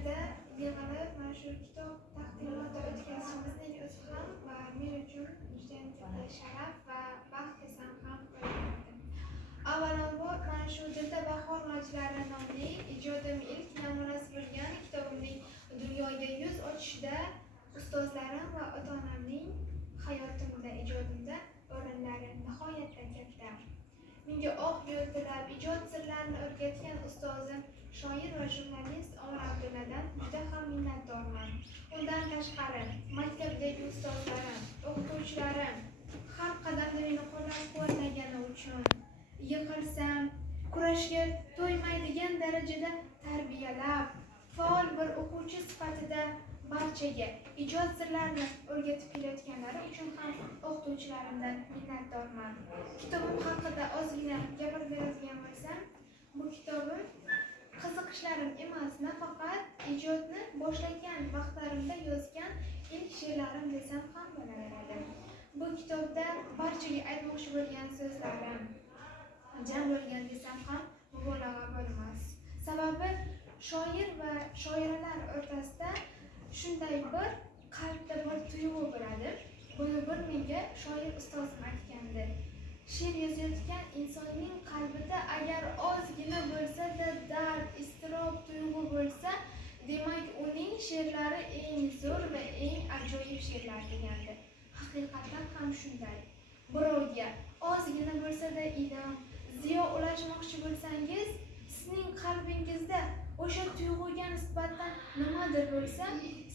yerda yig'ilib mana shu kitob taqdimoti o'tkazishimizning o'zi ham men uchun juda katta sharaf va baxt desam ham bo'laveradi. Avvalambor mana shu Dilda bahor mavjlari nomli ijodim ilk namunasi bo'lgan kitobimning dunyoga yuz ochishida ustozlarim va ota-onamning hayotimda, ijodimda o'rinlari nihoyatda katta. Menga oq yo'l tilab ijod sirlarini o'rgatgan ustozim shoir va jurnalist Omar Abdulladan juda ham minnatdorman. Undan tashqari maktabdagi ustozlarim, o'qituvchilarim har qadamda meni qo'llab-quvvatlagani uchun, yiqilsam kurashga to'ymaydigan darajada tarbiyalab, faol bir o'quvchi sifatida barchaga ijod sirlarini o'rgatib kelayotganlari uchun ham o'qituvchilarimdan minnatdorman. Kitobim haqida ozgina gapirib beradigan bo'lsam, bu kitobim qiziqishlarim emas, nafaqat ijodni boshlagan vaqtlarimda yozgan ilk she'rlarim desam ham bo'laveradi. Bu kitobda barchaga aytmoqchi bo'lgan so'zlarim jam bo'lgan desam ham mubolag'a bo'lmas. Sababi shoir va shoiralar o'rtasida shunday bir qalbda bir tuyg'u bo'ladi. Buni bir menga shoir ustozim aytgandi. She'r yozayotgan insonning qalbida agar ozgina bo'lsa-da dard, iztirob, tuyg'u bo'lsa, demak uning she'rlari eng zo'r va eng ajoyib she'rlar degandi. Haqiqatan ham shunday. Birovga ozgina bo'lsa-da ilm, ziyo ulashmoqchi bo'lsangiz, sizning qalbingizda o'sha tuyg'uga nisbatan nimadir bo'lsa,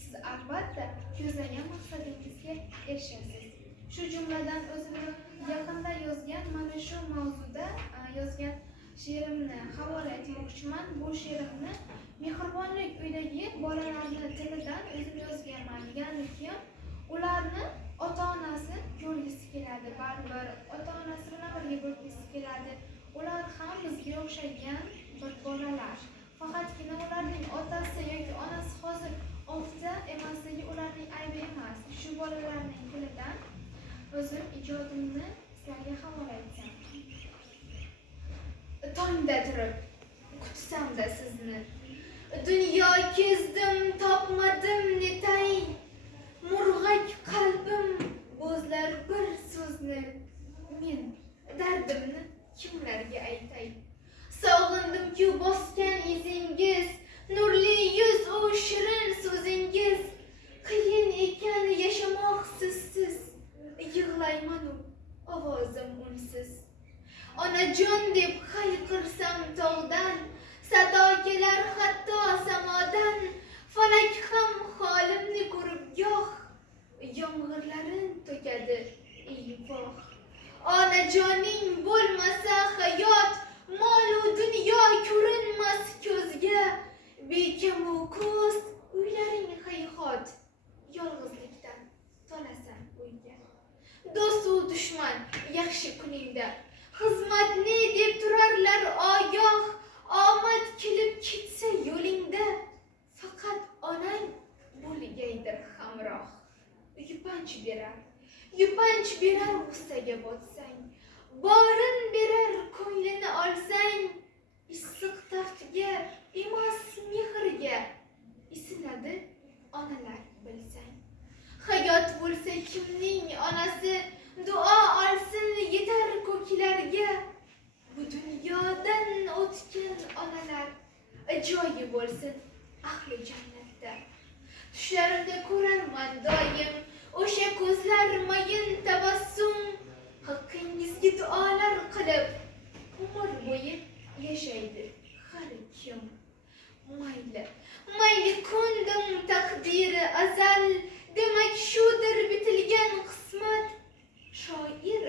siz albatta ko'zlagan maqsadingizga erishasiz. Shu jumladan o'zimni yaqinda yozgan mana shu mavzuda yozgan she'rimni havola etmoqchiman. Bu she'rimni Mehribonlik uyidagi bolalarning tilidan o'zim yozganman. Ya'ni ularni ota-onasi ko'rgisi keladi, baribir ota-onasi bilan birga bo'lgisi keladi. Ular ham bizga o'xshagan bir bolalar. Faqatgina ularning otasi yoki onasi hozir ofda emasligi ularning aybi emas. Shu bolalarning tilidan o'zim ijodimni sizlarga havola etsam. Tongda turib kutsam-da sizni. Dunyo kezdim, topmadim netay. Murg'ak qalbim bo'zlar bir so'zni. Men dardimni kimlarga aytay? Sog'indim-ku bosgan izingiz, nurli yuz u shirin so'zingiz. Qiyin ekan yashamoq sizsiz, yig'layman-u ovozim unsiz. Onajon deb hayqirsam tog'dan, sado kelar hatto samodan. Falak ham holimni ko'rib goh, yomg'irlarin to'kadi ey voh. Onajoning bo'lmasa hayot, mol-u dunyo ko'rinmas ko'zga. Bekamu ko'z uylaring hayhot, yolg'izlikdan tolasan uyga. Do'st-u dushman yaxshi kuningda, xizmatni deb turarlar ogoh. Omad kelib ketsa yo'lingda, faqat onang bo'lgaydir hamroh. Yupanch berar g'ussaga botsang, borin berar ko'nglini olsang. Issiq taftiga emas mehrga isinadi onalar bilsang. Hayot bo'lsa kimning onasi, duo olsin yetar ko'klarga. Bu dunyodan o'tgan onalar joyi bo'lsin ahli jannatda. Tushlarimda ko'rarman doim o'sha ko'zlar mayin tabassum. Haqqingizga duolar qilib umr bo'yi yashaydi har kim. Mayli ko'ndim taqdiri azal, demak shudir bitilgan qismat. Shoir